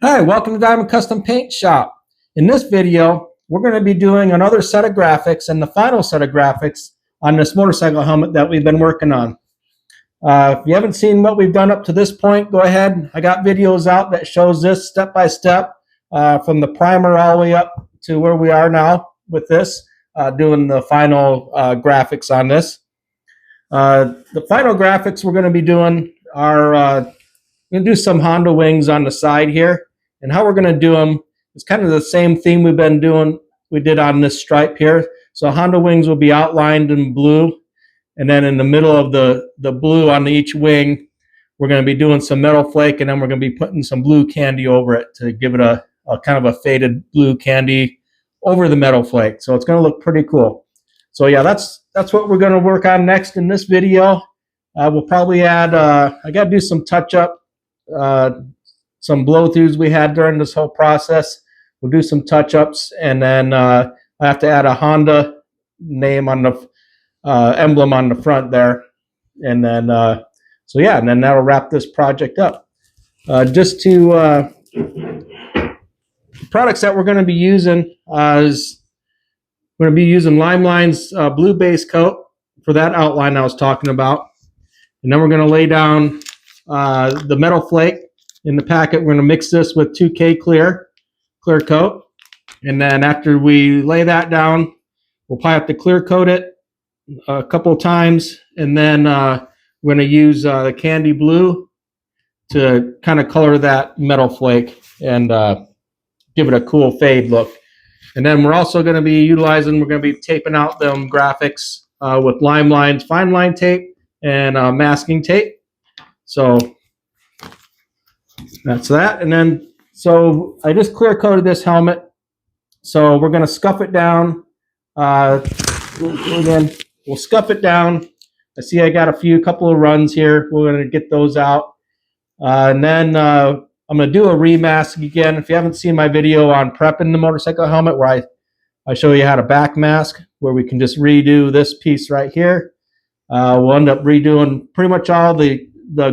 Hi, welcome to Diamond Custom Paint Shop. In this video, we're going to be doing another set of graphics and the final set of graphics on this motorcycle helmet that we've been working on. If you haven't seen what we've done up to this point, go ahead. I got videos out that shows this step by step from the primer all the way up to where we are now with this, doing the final graphics on this. The final graphics we're going to be doing are we're going to do some Honda wings on the side here. And how we're going to do them is kind of the same theme we did on this stripe here. So Honda wings will be outlined in blue. And then in the middle of the blue on each wing, we're going to be doing some metal flake, and then we're going to be putting some blue candy over it to give it a kind of a faded blue candy over the metal flake. So it's going to look pretty cool. So yeah, that's what we're going to work on next in this video. We'll probably add, I got to do some touch up, some blow-throughs we had during this whole process. We'll do some touch-ups, and then I have to add a Honda name on the emblem on the front there. And then, so yeah, and then that'll wrap this project up. Just to products that we're going to be using is we're going to be using Limeline's blue base coat for that outline I was talking about. And then we're going to lay down the metal flake in the packet. We're going to mix this with 2K clear coat. And then after we lay that down, we'll probably have to clear coat it a couple of times. And then we're going to use the candy blue to kind of color that metal flake and give it a cool fade look. And then we're also going to be we're going to be taping out them graphics with Limeline's fine line tape and masking tape. So that's that. And then, so I just clear coated this helmet. So we're going to scuff it down. Again, we'll scuff it down. I see I got a couple of runs here. We're going to get those out. And then I'm going to do a remask again. If you haven't seen my video on prepping the motorcycle helmet, where I show you how to back mask, where we can just redo this piece right here. We'll end up redoing pretty much all the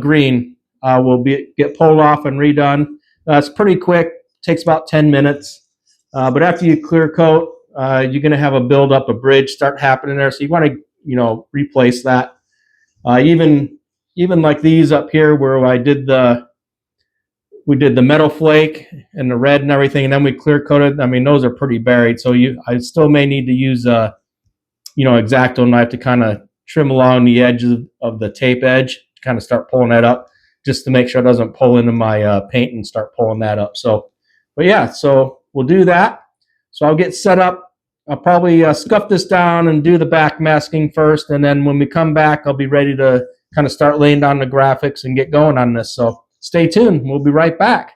green will get pulled off and redone. It's pretty quick, takes about 10 minutes. But after you clear coat, you're going to have a build up, a bridge start happening there. So you want to, replace that. Even like these up here where we did the metal flake and the red and everything, and then we clear coated. I mean, those are pretty buried. So I still may need to use X-Acto knife to kind of trim along the edge of the tape edge to kind of start pulling that up, just to make sure it doesn't pull into my paint and start pulling that up. So, but yeah, so we'll do that. So I'll get set up. I'll probably scuff this down and do the back masking first, and then when we come back, I'll be ready to kind of start laying down the graphics and get going on this. So stay tuned. We'll be right back.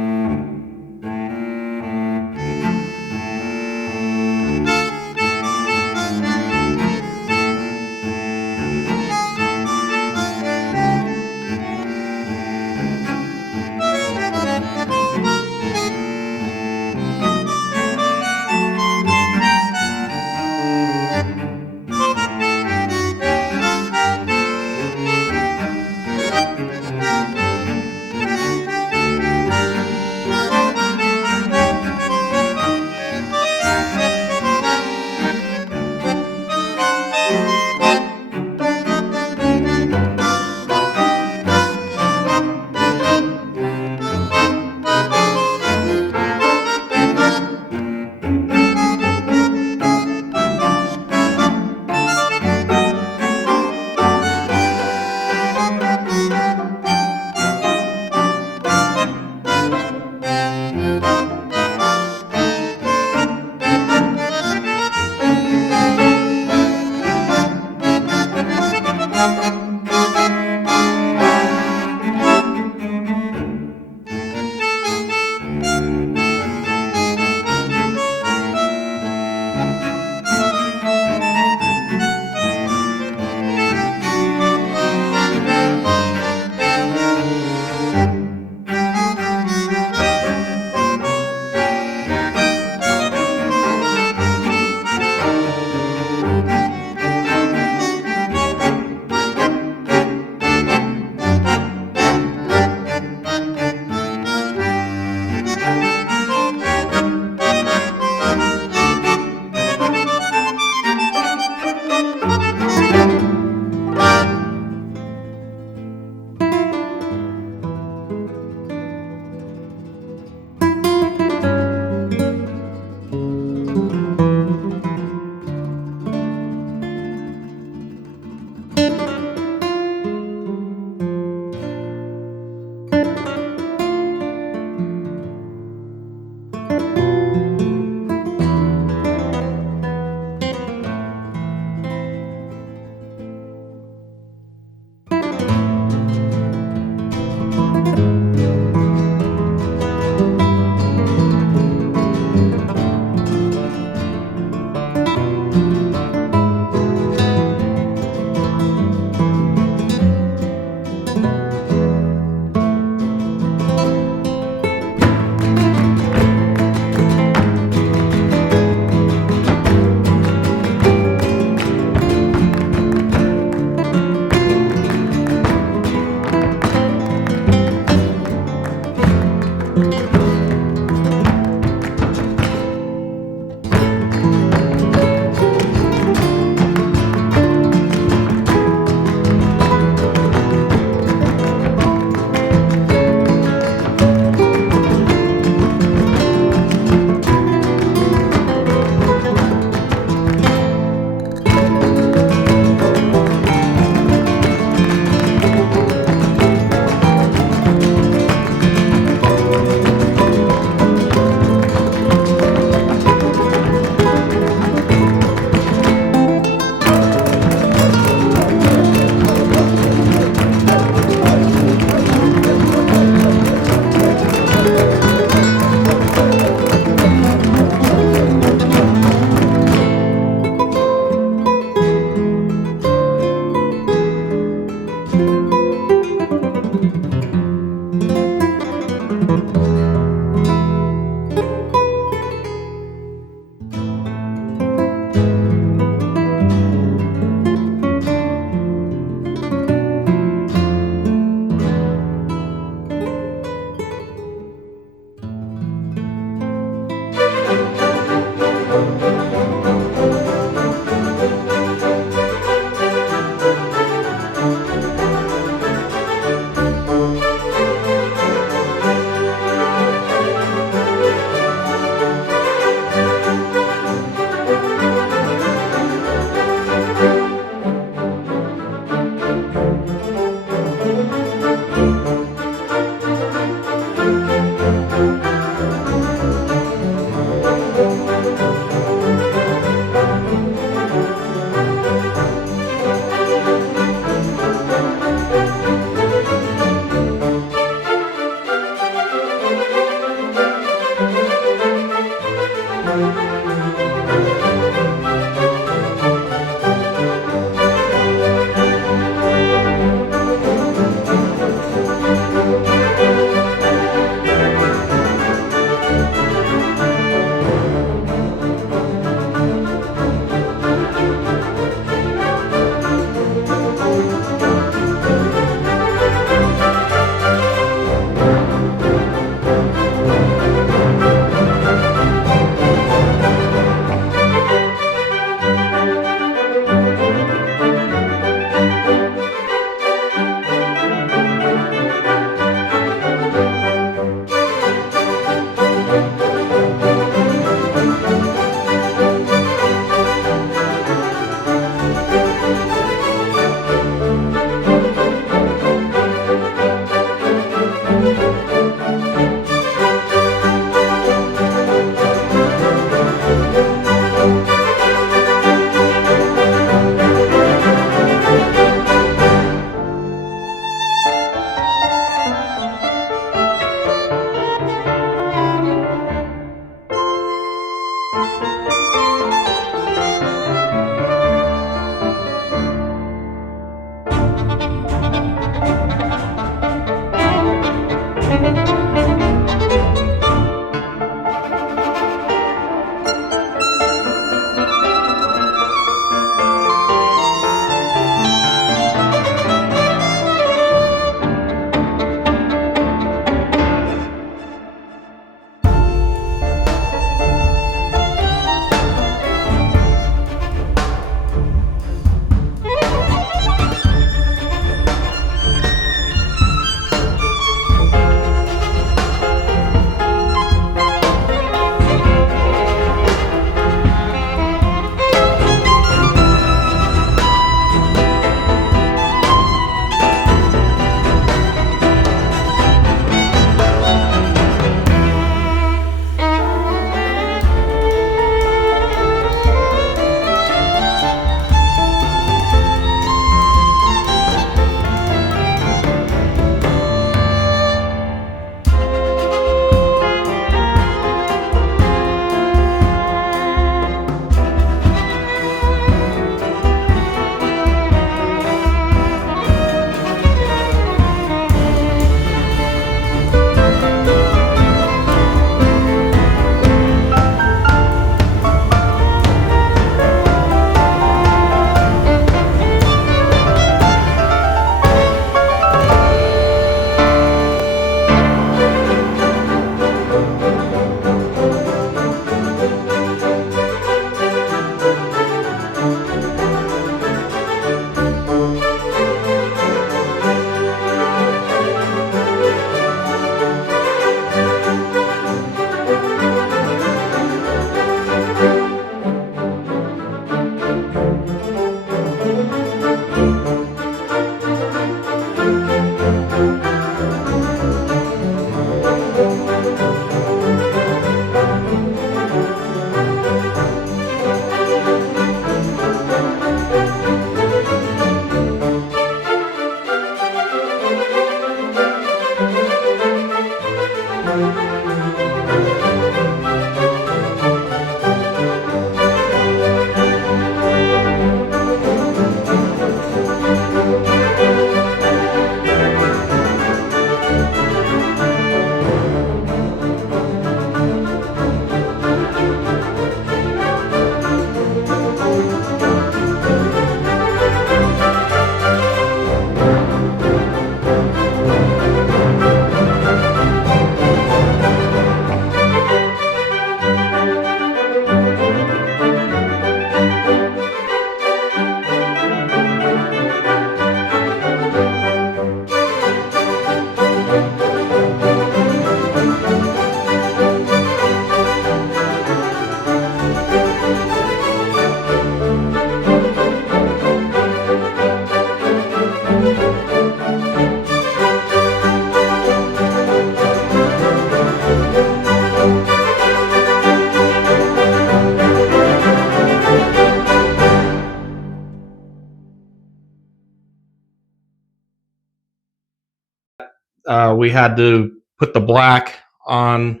we had to put the black on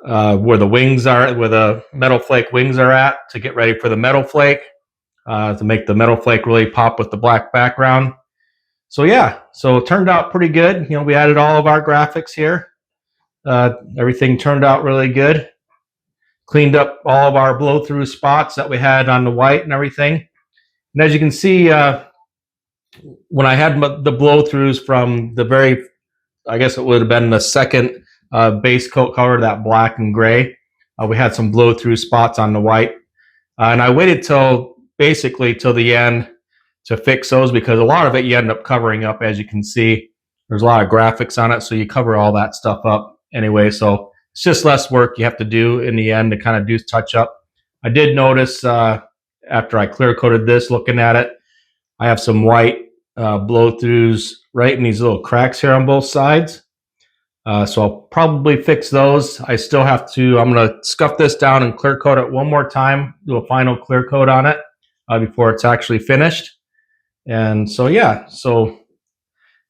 where the wings are, where the metal flake wings are at, to get ready for the metal flake, to make the metal flake really pop with the black background. So yeah, so it turned out pretty good. We added all of our graphics here. Everything turned out really good. Cleaned up all of our blow-through spots that we had on the white and everything. And as you can see, when I had the blow-throughs from the very, I guess it would have been the second base coat color, that black and gray, we had some blow-through spots on the white. And I waited till the end to fix those, because a lot of it you end up covering up. As you can see, there's a lot of graphics on it, so you cover all that stuff up anyway. So it's just less work you have to do in the end to kind of do touch up. I did notice after I clear coated this, looking at it, I have some white blow-throughs right in these little cracks here on both sides. So I'll probably fix those. I still have to, I'm going to scuff this down and clear coat it one more time, do a final clear coat on it before it's actually finished. And so, yeah, so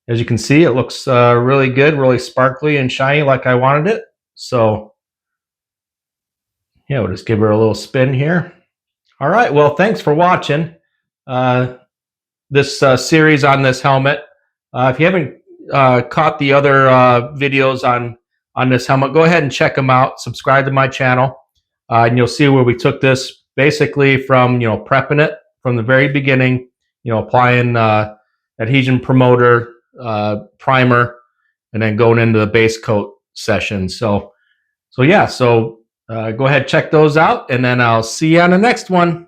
as you can see, it looks really good, really sparkly and shiny like I wanted it. So yeah, we'll just give her a little spin here. All right, well, thanks for watching this series on this helmet. If you haven't caught the other videos on this helmet, go ahead and check them out. Subscribe to my channel, and you'll see where we took this basically from prepping it from the very beginning, applying adhesion promoter, primer, and then going into the base coat session. So yeah, so go ahead, check those out, and then I'll see you on the next one.